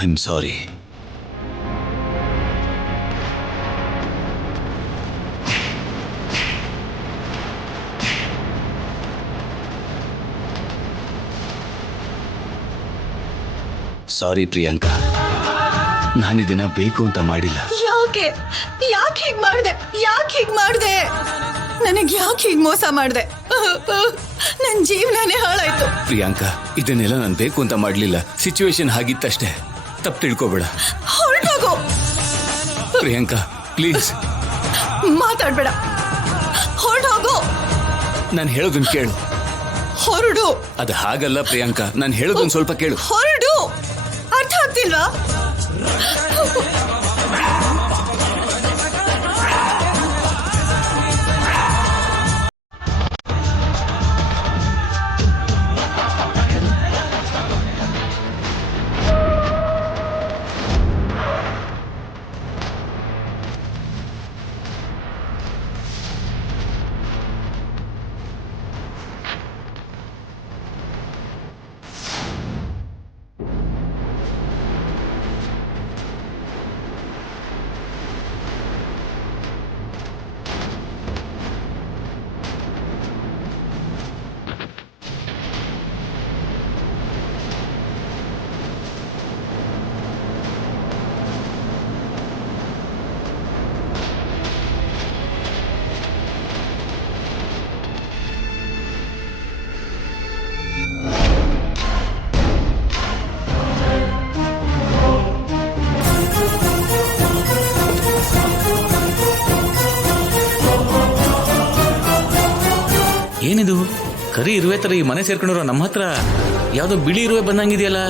I am sorry. Sorry Priyanka, ನಾನಿದನ್ನ ಬೇಕು ಅಂತ ಮಾಡಿಲ್ಲ. ಯಾಕೆ ಯಾಕೆ ಹೀಗ್ ಮಾಡ್ದೆ ನನಗೆ ಯಾಕೆ ಹೀಗ್ ಮೋಸ ಮಾಡ್ದೆ? ನನ್ ಜೀವನನೇ ಹಾಳಾಯ್ತು. ಪ್ರಿಯಾಂಕಾ, ಇದನ್ನೆಲ್ಲ ನಾನು ಬೇಕು ಅಂತ ಮಾಡ್ಲಿಲ್ಲ. ಸಿಚುವೇಶನ್ ಹಾಗಿತ್ತಷ್ಟೇ, ತಪ್ಪು ತಿಳ್ಕೊಬೇಡ. ಹೊರಟೋಗು ಪ್ರಿಯಾಂಕಾ, ಪ್ಲೀಸ್ ಮಾತಾಡ್ಬೇಡ. ಹೊರಟೋಗು. ನಾನು ಹೇಳೋದನ್ನ ಕೇಳು. ಹೊರಡು. ಅದು ಹಾಗಲ್ಲ ಪ್ರಿಯಾಂಕಾ, ನಾನು ಹೇಳೋದನ್ನ ಸ್ವಲ್ಪ ಕೇಳು. ಹೊರಡು. ಅರ್ಥ ಆಗ್ತಿಲ್ವಾ? ಏನಿದು ಕರಿ ಇರುವೆ ತರ ಈ ಮನೆ ಸೇರ್ಕೊಂಡಿರೋ ನಮ್ಮ ಹತ್ರ ಯಾವ್ದೋ ಬಿಳಿ ಇರುವೆ ಬಂದಂಗಿದೆಯಲ್ಲ?